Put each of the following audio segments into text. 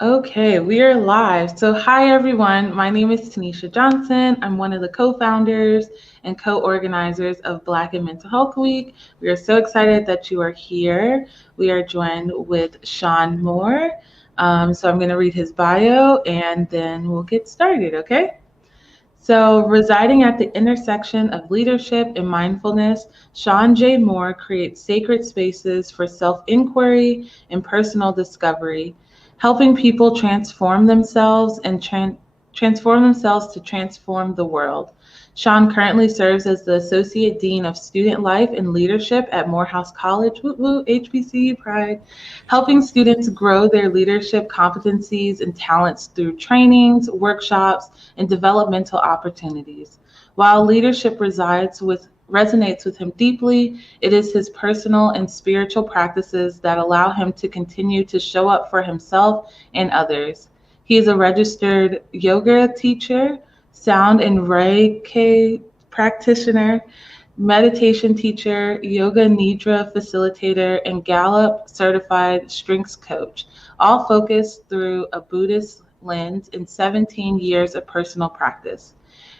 Okay, we are live. So, hi everyone. My name is Tanisha Johnson. I'm one of the co founders and co organizers of Black and Mental Health Week. We are so excited that you are here. We are joined with Shawn Moore. So, I'm going to read his bio and then we'll get started, okay? So, residing at the intersection of leadership and mindfulness, Shawn J. Moore creates sacred spaces for self inquiry and personal discovery, helping people transform themselves to transform the world. Shawn currently serves as the Associate Dean of Student Life and Leadership at Morehouse College, woo woo, HBCU Pride, helping students grow their leadership competencies and talents through trainings, workshops, and developmental opportunities. While leadership resonates with him deeply, it is his personal and spiritual practices that allow him to continue to show up for himself and others. He is a registered yoga teacher, sound and Reiki practitioner, meditation teacher, yoga nidra facilitator, and Gallup certified strengths coach, all focused through a Buddhist lens in 17 years of personal practice.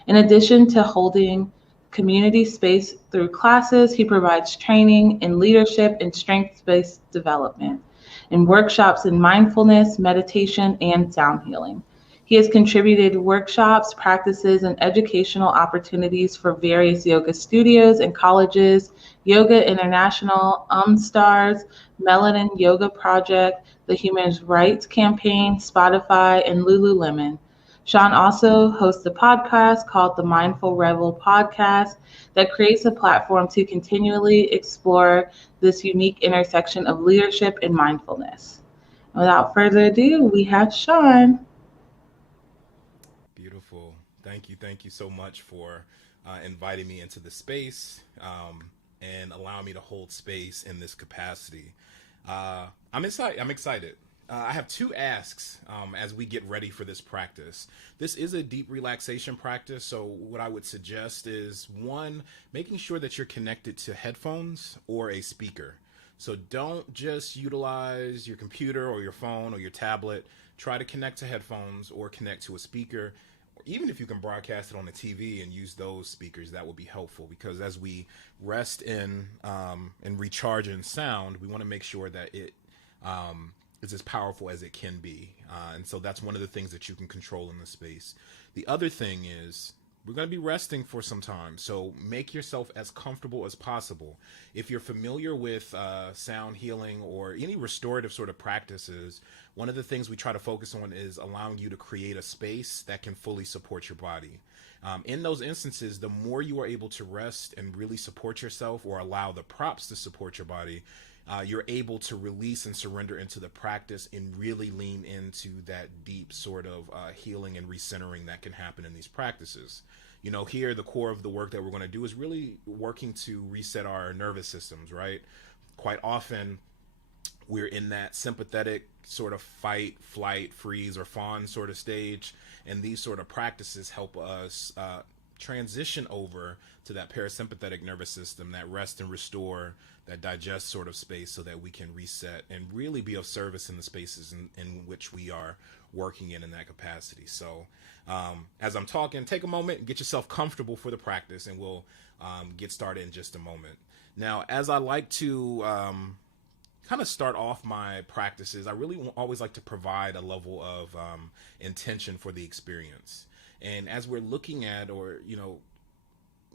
In addition to holding community space through classes, he provides training in leadership and strengths based development and workshops in mindfulness, meditation, and sound healing. He has contributed workshops, practices, and educational opportunities for various yoga studios and colleges, Yoga International, Stars, Melanin Yoga Project, the Human Rights Campaign, Spotify, and Lululemon. Shawn also hosts a podcast called the Mindful Rebel Podcast that creates a platform to continually explore this unique intersection of leadership and mindfulness. Without further ado, we have Shawn. Beautiful. Thank you so much for inviting me into the space and allowing me to hold space in this capacity. I'm excited. I have two asks as we get ready for this practice. This is a deep relaxation practice, so what I would suggest is one, making sure that you're connected to headphones or a speaker. So don't just utilize your computer or your phone or your tablet. Try to connect to headphones or connect to a speaker. Or even if you can broadcast it on the TV and use those speakers, that will be helpful because as we rest in and recharge in sound, we want to make sure that it is as powerful as it can be. And so that's one of the things that you can control in the space. The other thing is we're going to be resting for some time. So make yourself as comfortable as possible. If you're familiar with sound healing or any restorative sort of practices, one of the things we try to focus on is allowing you to create a space that can fully support your body. In those instances, the more you are able to rest and really support yourself or allow the props to support your body, you're able to release and surrender into the practice and really lean into that deep sort of healing and recentering that can happen in these practices. You know, here, the core of the work that we're going to do is really working to reset our nervous systems, right? Quite often, we're in that sympathetic sort of fight, flight, freeze, or fawn sort of stage. And these sort of practices help us transition over to that parasympathetic nervous system, that rest and restore, that digest sort of space so that we can reset and really be of service in the spaces in which we are working in that capacity. So as I'm talking, take a moment and get yourself comfortable for the practice and we'll get started in just a moment. Now, as I like to kind of start off my practices, I really always like to provide a level of intention for the experience. And as we're looking at, or, you know,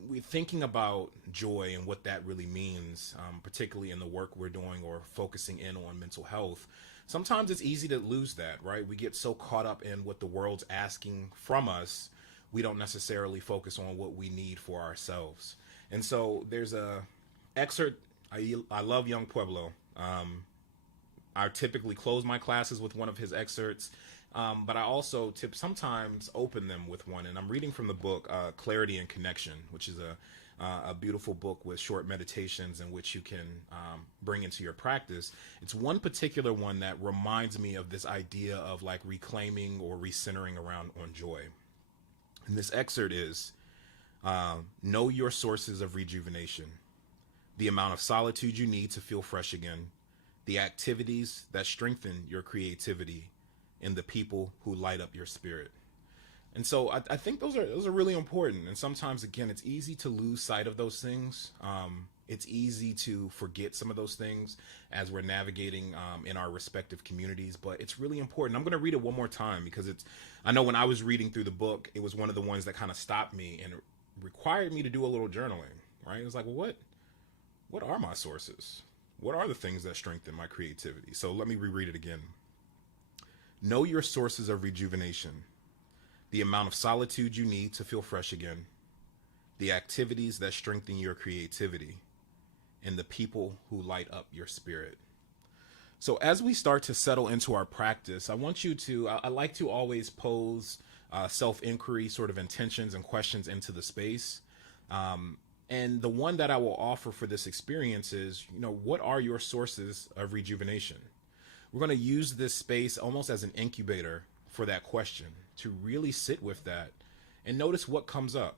we're thinking about joy and what that really means, particularly in the work we're doing or focusing in on mental health, sometimes it's easy to lose that, right? We get so caught up in what the world's asking from us, we don't necessarily focus on what we need for ourselves. And so there's a excerpt. I love Young Pueblo. I typically close my classes with one of his excerpts, but I also sometimes open them with one. And I'm reading from the book Clarity and Connection, which is a beautiful book with short meditations in which you can bring into your practice. It's one particular one that reminds me of this idea of like reclaiming or recentering around on joy. And this excerpt is know your sources of rejuvenation, the amount of solitude you need to feel fresh again, the activities that strengthen your creativity, in the people who light up your spirit. And so I think those are really important. And sometimes, again, it's easy to lose sight of those things. It's easy to forget some of those things as we're navigating in our respective communities. But it's really important. I'm going to read it one more time because I know when I was reading through the book, it was one of the ones that kind of stopped me and it required me to do a little journaling. Right? It was like, well, what are my sources? What are the things that strengthen my creativity? So let me reread it again. Know your sources of rejuvenation, the amount of solitude you need to feel fresh again, the activities that strengthen your creativity, and the people who light up your spirit. So as we start to settle into our practice, I want you to, I like to always pose self-inquiry sort of intentions and questions into the space. And the one that I will offer for this experience is, what are your sources of rejuvenation? We're going to use this space almost as an incubator for that question, to really sit with that and notice what comes up.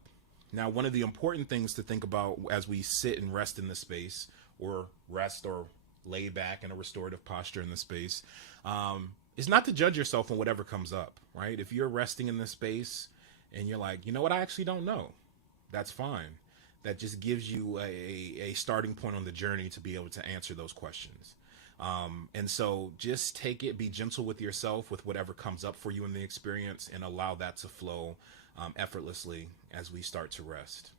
Now, one of the important things to think about as we sit and rest in the space, or rest or lay back in a restorative posture in the space, is not to judge yourself on whatever comes up, right? If you're resting in this space and you're like, you know what, I actually don't know, that's fine. That just gives you a starting point on the journey to be able to answer those questions. And so just take it, be gentle with yourself with whatever comes up for you in the experience, and allow that to flow effortlessly as we start to rest.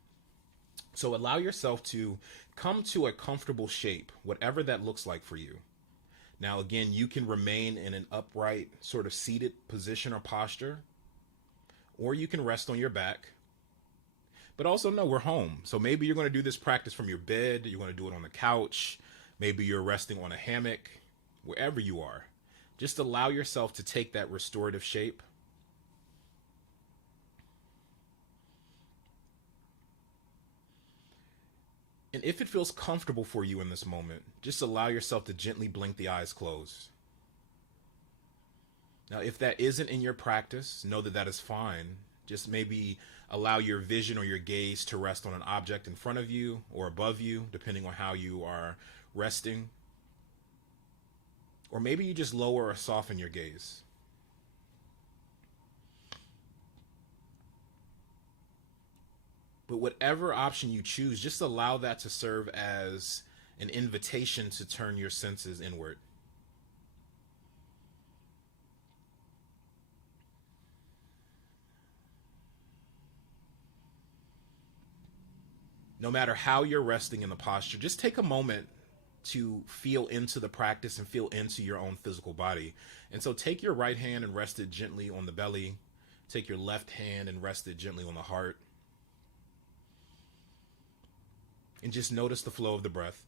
So allow yourself to come to a comfortable shape, whatever that looks like for you. Now, again, you can remain in an upright, sort of seated position or posture, or you can rest on your back. But also know we're home. So maybe you're going to do this practice from your bed. You're going to do it on the couch. Maybe you're resting on a hammock, wherever you are. Just allow yourself to take that restorative shape. And if it feels comfortable for you in this moment, just allow yourself to gently blink the eyes closed. Now, if that isn't in your practice, know that that is fine. Just maybe allow your vision or your gaze to rest on an object in front of you or above you, depending on how you are resting. Or maybe you just lower or soften your gaze. But whatever option you choose, just allow that to serve as an invitation to turn your senses inward. No matter how you're resting in the posture, just take a moment to feel into the practice and feel into your own physical body. And so take your right hand and rest it gently on the belly. Take your left hand and rest it gently on the heart. And just notice the flow of the breath.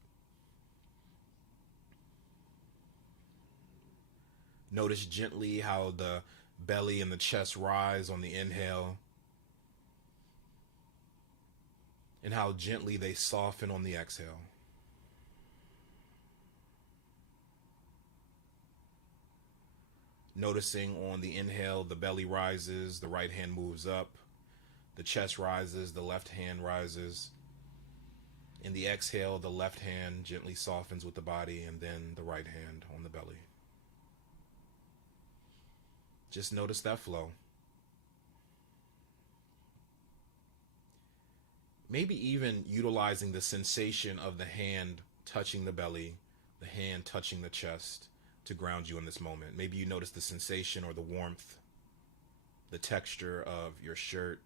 Notice gently how the belly and the chest rise on the inhale, and how gently they soften on the exhale. Noticing on the inhale, the belly rises, the right hand moves up, the chest rises, the left hand rises. In the exhale, the left hand gently softens with the body, and then the right hand on the belly. Just notice that flow. Maybe even utilizing the sensation of the hand touching the belly, the hand touching the chest to ground you in this moment. Maybe you notice the sensation or the warmth, the texture of your shirt.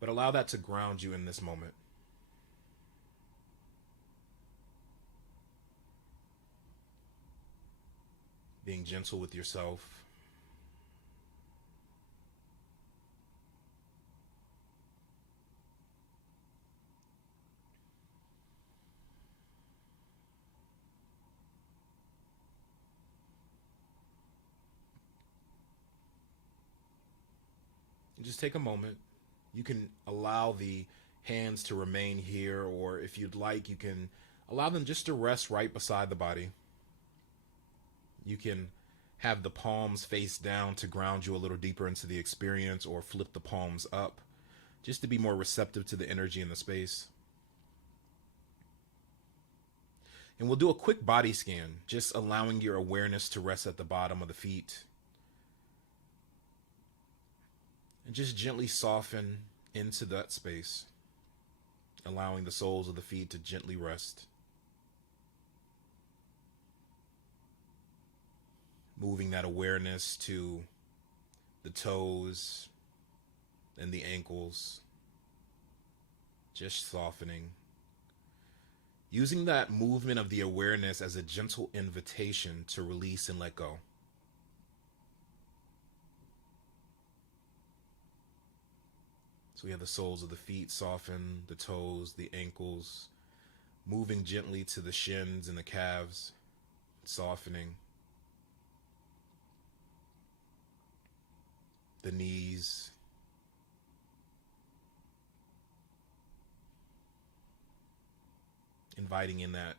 But allow that to ground you in this moment. Being gentle with yourself. And just take a moment. You can allow the hands to remain here, or if you'd like, you can allow them just to rest right beside the body. You can have the palms face down to ground you a little deeper into the experience, or flip the palms up just to be more receptive to the energy in the space. And we'll do a quick body scan, just allowing your awareness to rest at the bottom of the feet. And just gently soften into that space, allowing the soles of the feet to gently rest. Moving that awareness to the toes and the ankles. Just softening. Using that movement of the awareness as a gentle invitation to release and let go. So we have the soles of the feet soften, the toes, the ankles, moving gently to the shins and the calves, softening. The knees. Inviting in that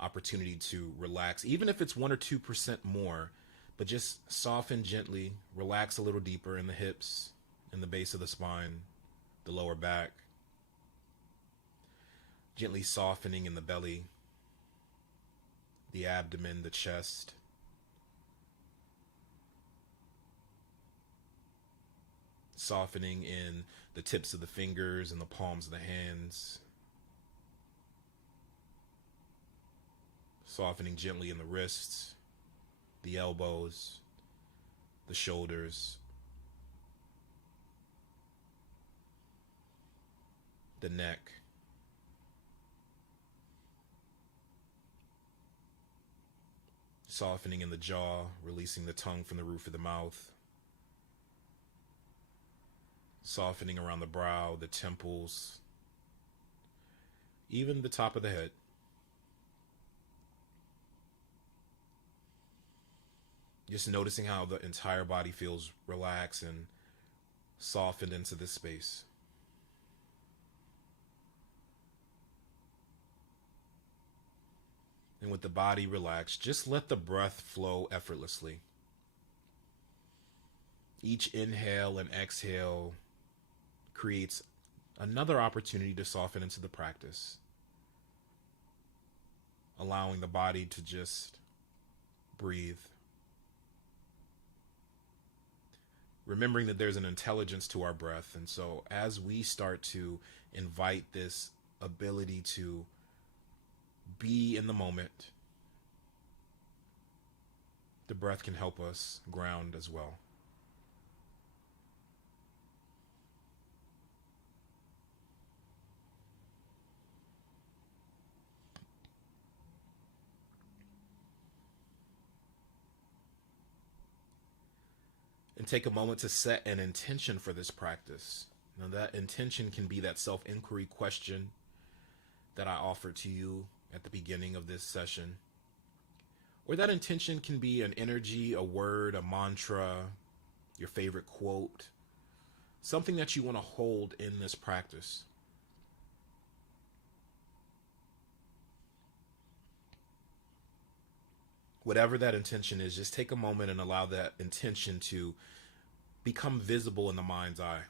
opportunity to relax, even if it's 1 or 2% more, but just soften gently, relax a little deeper in the hips, in the base of the spine, the lower back. Gently softening in the belly, the abdomen, the chest. Softening in the tips of the fingers and the palms of the hands. Softening gently in the wrists, the elbows, the shoulders, the neck. Softening in the jaw, releasing the tongue from the roof of the mouth. Softening around the brow, the temples, even the top of the head. Just noticing how the entire body feels relaxed and softened into this space. And with the body relaxed, just let the breath flow effortlessly. Each inhale and exhale creates another opportunity to soften into the practice, allowing the body to just breathe. Remembering that there's an intelligence to our breath, and so as we start to invite this ability to be in the moment, the breath can help us ground as well. And take a moment to set an intention for this practice. Now, that intention can be that self-inquiry question that I offered to you at the beginning of this session. Or that intention can be an energy, a word, a mantra, your favorite quote, something that you want to hold in this practice. Whatever that intention is, just take a moment and allow that intention to become visible in the mind's eye.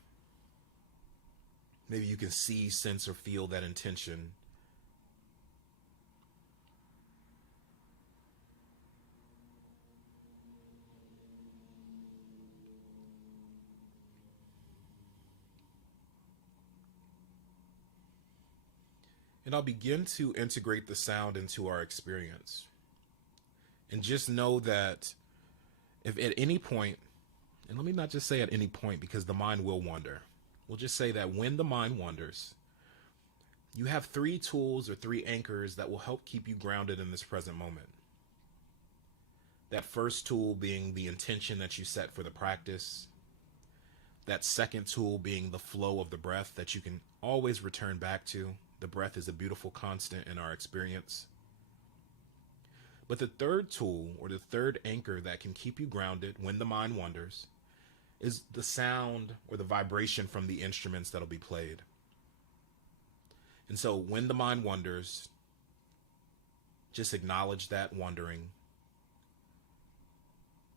Maybe you can see, sense, or feel that intention. And I'll begin to integrate the sound into our experience. And just know that if at any point, and let me not just say at any point because the mind will wander. We'll just say that when the mind wanders, you have 3 tools or 3 anchors that will help keep you grounded in this present moment. That first tool being the intention that you set for the practice. That second tool being the flow of the breath that you can always return back to. The breath is a beautiful constant in our experience. But the third tool or the third anchor that can keep you grounded when the mind wanders is the sound or the vibration from the instruments that'll be played. And so when the mind wanders, just acknowledge that wandering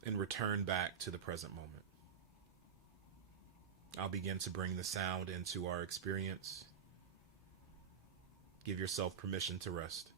and return back to the present moment. I'll begin to bring the sound into our experience. Give yourself permission to rest.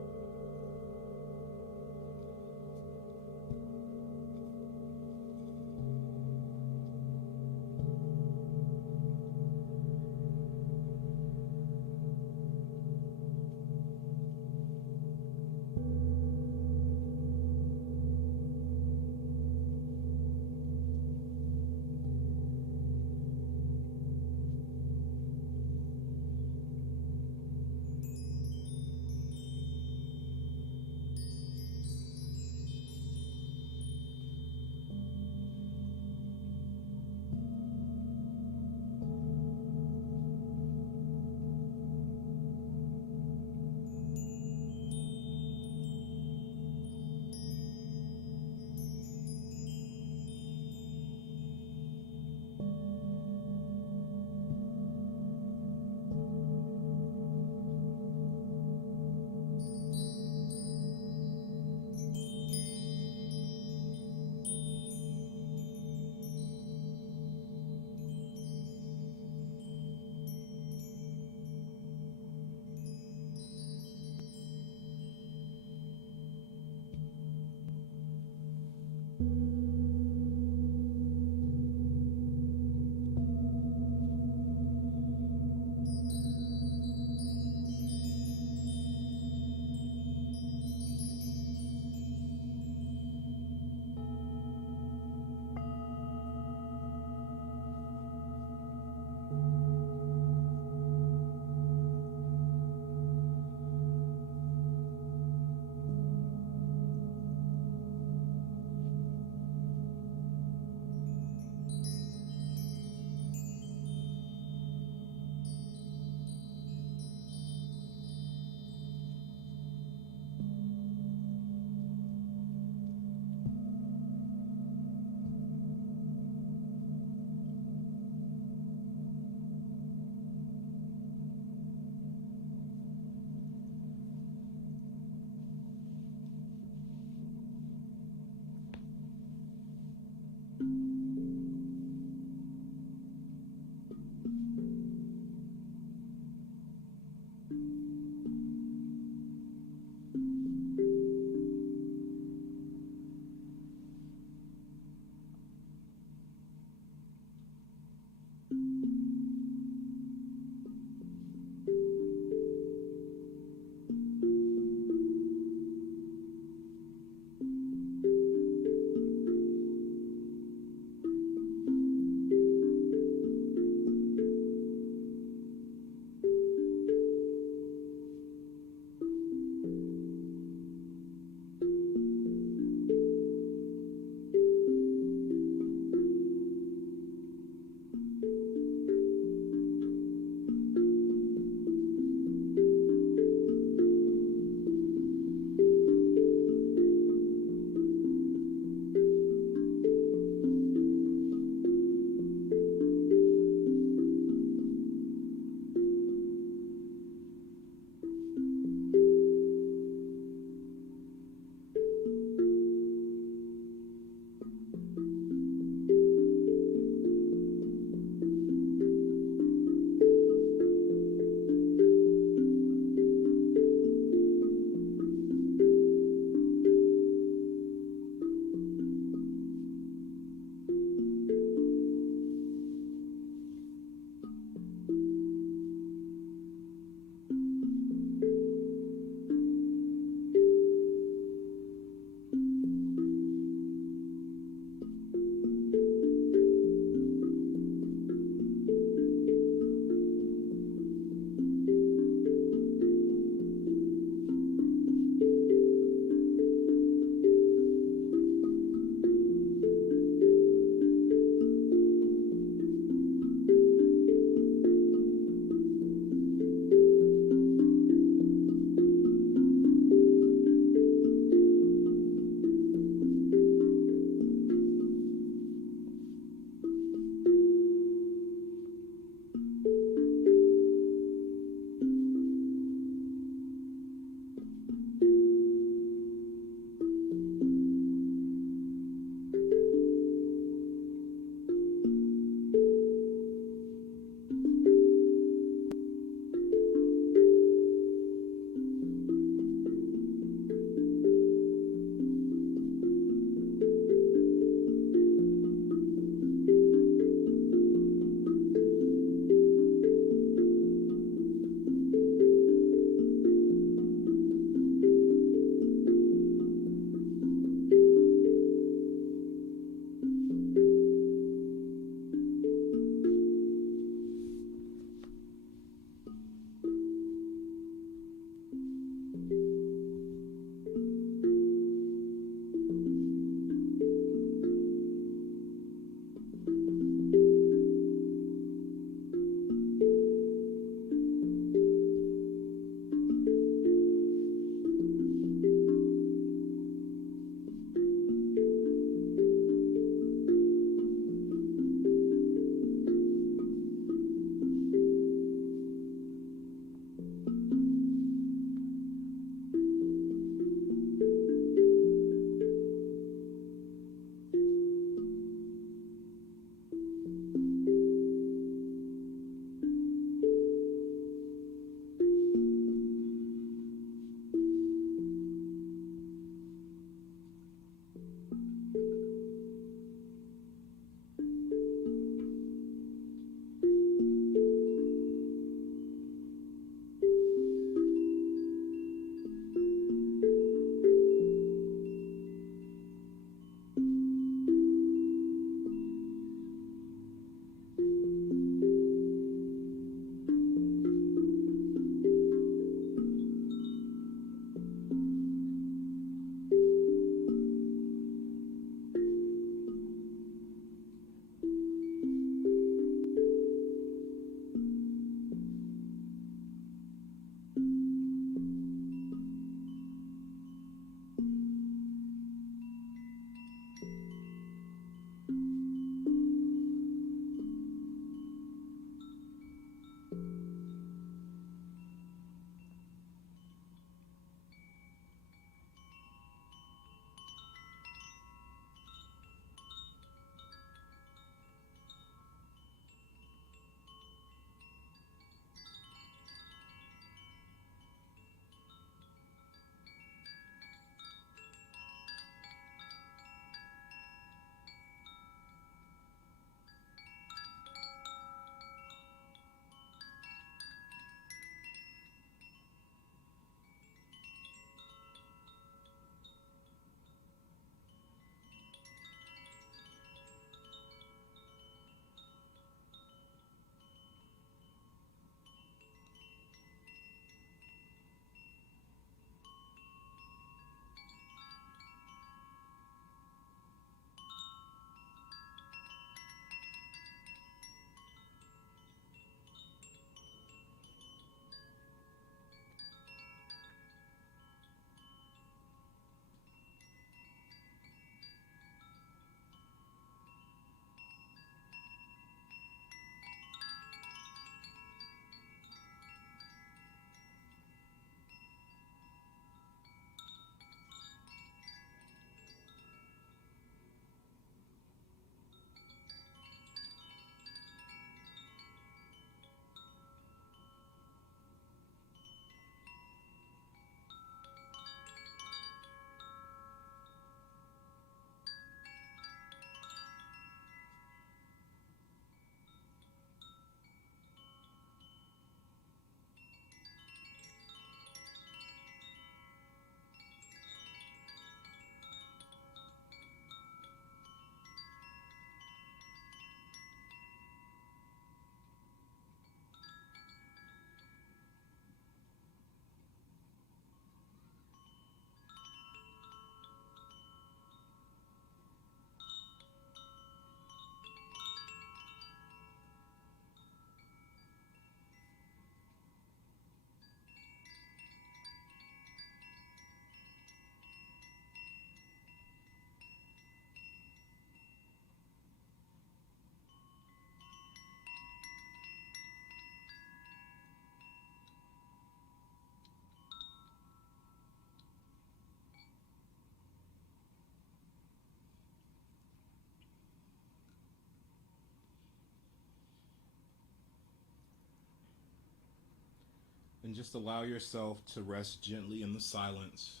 And just allow yourself to rest gently in the silence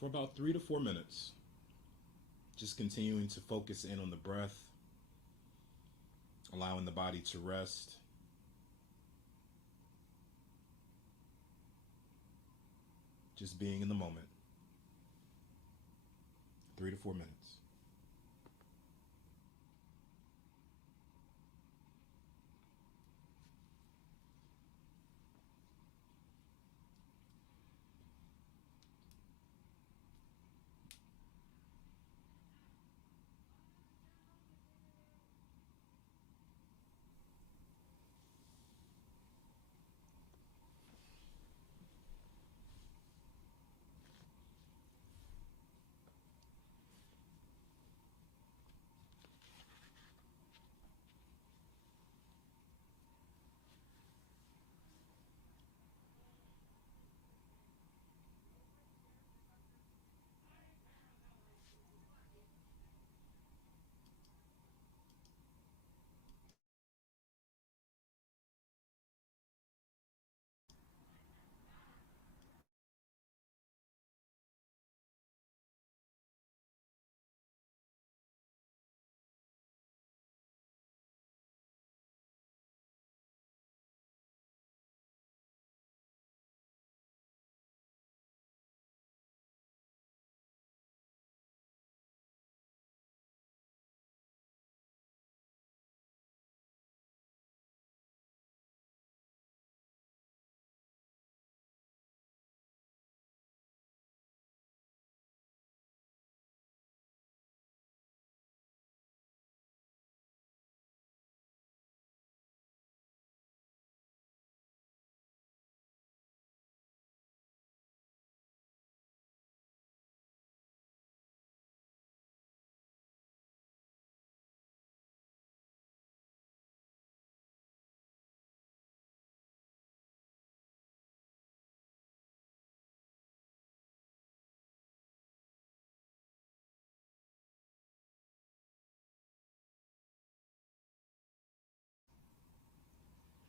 for about 3 to 4 minutes. Just continuing to focus in on the breath, allowing the body to rest. Just being in the moment. 3 to 4 minutes.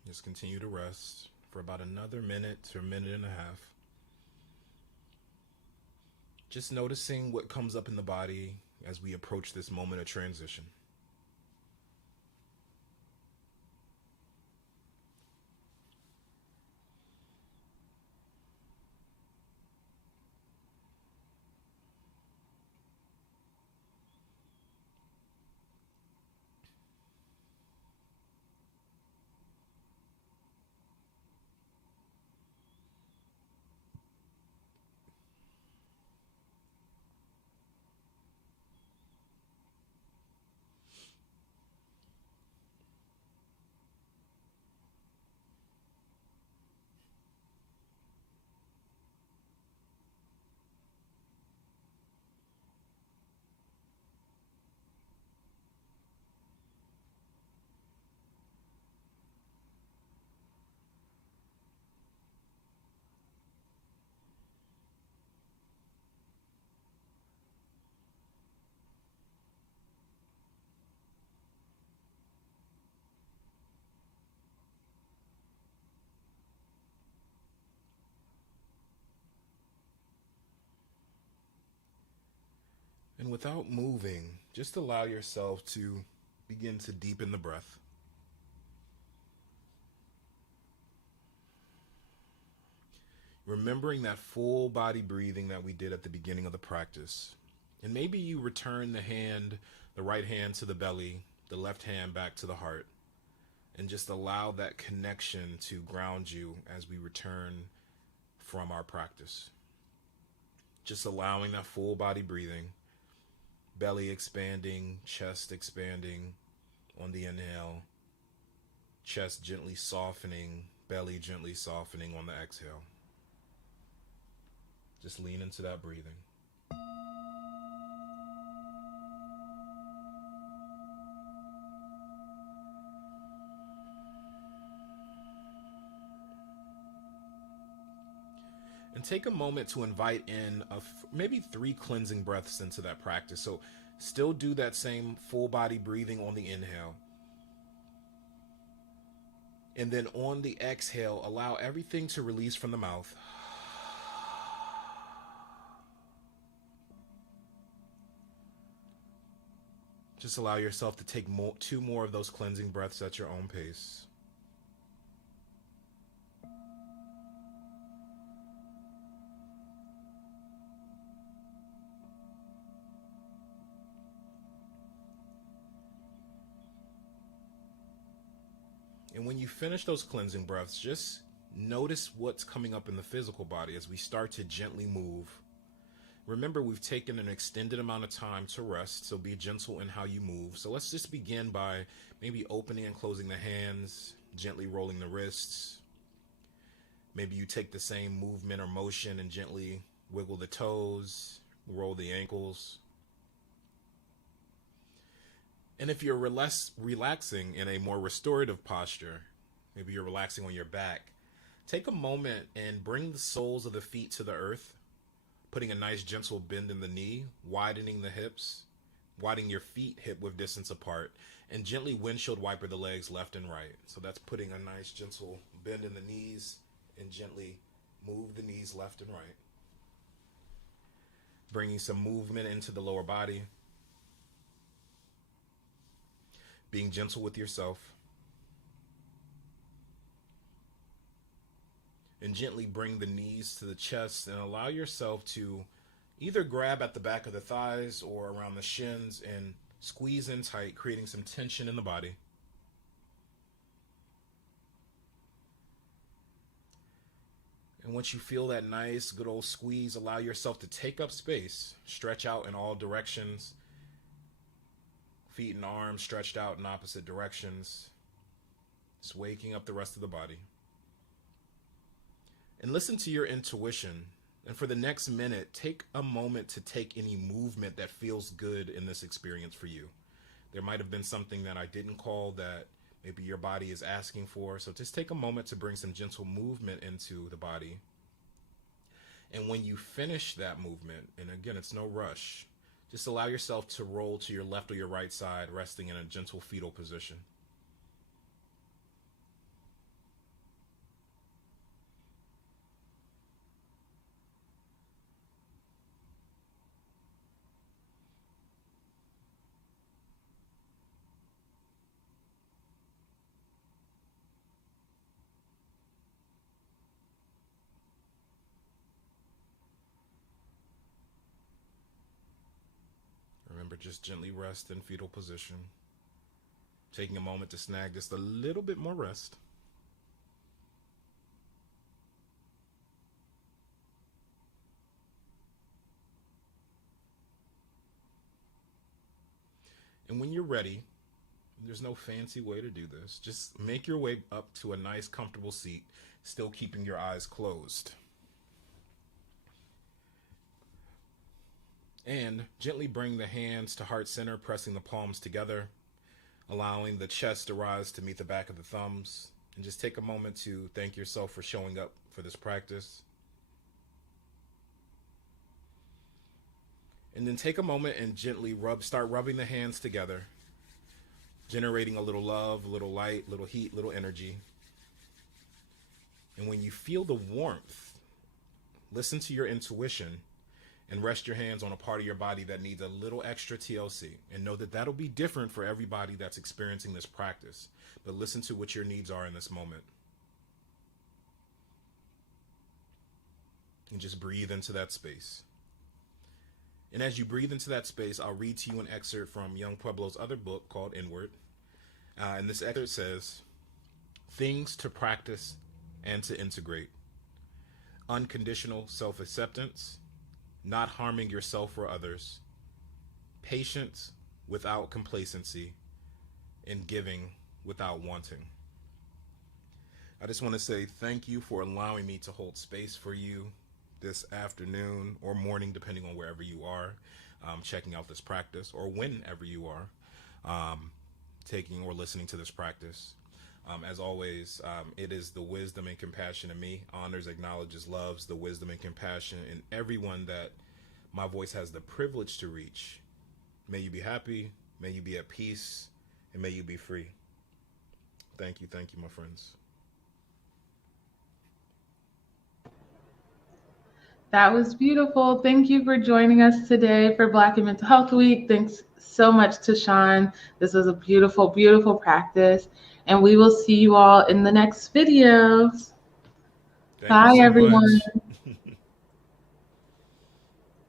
Just continue to rest for about another minute to a minute and a half. Just noticing what comes up in the body as we approach this moment of transition. And without moving, just allow yourself to begin to deepen the breath. Remembering that full body breathing that we did at the beginning of the practice. And maybe you return the right hand to the belly, the left hand back to the heart, and just allow that connection to ground you as we return from our practice. Just allowing that full body breathing, belly expanding, chest expanding on the inhale, chest gently softening, belly gently softening on the exhale. Just lean into that breathing. And take a moment to invite in maybe 3 cleansing breaths into that practice. So still do that same full body breathing on the inhale. And then on the exhale, allow everything to release from the mouth. Just allow yourself to take two more of those cleansing breaths at your own pace. And when you finish those cleansing breaths, just notice what's coming up in the physical body as we start to gently move. Remember, we've taken an extended amount of time to rest, so be gentle in how you move. So let's just begin by maybe opening and closing the hands, gently rolling the wrists. Maybe you take the same movement or motion and gently wiggle the toes, roll the ankles. And if you're relaxing in a more restorative posture, maybe you're relaxing on your back, take a moment and bring the soles of the feet to the earth, putting a nice gentle bend in the knee, widening the hips, widening your feet hip width distance apart, and gently windshield wiper the legs left and right. So that's putting a nice gentle bend in the knees and gently move the knees left and right. Bringing some movement into the lower body. Being gentle with yourself. And gently bring the knees to the chest and allow yourself to either grab at the back of the thighs or around the shins and squeeze in tight, creating some tension in the body. And once you feel that nice, good old squeeze, allow yourself to take up space, stretch out in all directions. Feet and arms stretched out in opposite directions. Just waking up the rest of the body. And listen to your intuition. And for the next minute, take a moment to take any movement that feels good in this experience for you. There might have been something that I didn't call that maybe your body is asking for. So just take a moment to bring some gentle movement into the body. And when you finish that movement, and again, it's no rush, just allow yourself to roll to your left or your right side, resting in a gentle fetal position. Remember, just gently rest in fetal position. Taking a moment to snag just a little bit more rest. And when you're ready, there's no fancy way to do this. Just make your way up to a nice, comfortable seat, still keeping your eyes closed. And gently bring the hands to heart center, pressing the palms together, allowing the chest to rise to meet the back of the thumbs. And just take a moment to thank yourself for showing up for this practice. And then take a moment and gently start rubbing the hands together, generating a little love, a little light, little heat, little energy. And when you feel the warmth, listen to your intuition and rest your hands on a part of your body that needs a little extra TLC. And know that that'll be different for everybody that's experiencing this practice. But listen to what your needs are in this moment. And just breathe into that space. And as you breathe into that space, I'll read to you an excerpt from Young Pueblo's other book called Inward. And this excerpt says, "Things to practice and to integrate. Unconditional self-acceptance, not harming yourself or others, patience without complacency, and giving without wanting." I just want to say thank you for allowing me to hold space for you this afternoon or morning, depending on wherever you are checking out this practice, or whenever you are taking or listening to this practice. As always, it is the wisdom and compassion in me, honors, acknowledges, loves the wisdom and compassion in everyone that my voice has the privilege to reach. May you be happy, may you be at peace, and may you be free. Thank you, my friends. That was beautiful. Thank you for joining us today for Black and Mental Health Week. Thanks so much to Shawn. This was a beautiful, beautiful practice. And we will see you all in the next videos. Thank you Bye, so everyone. much.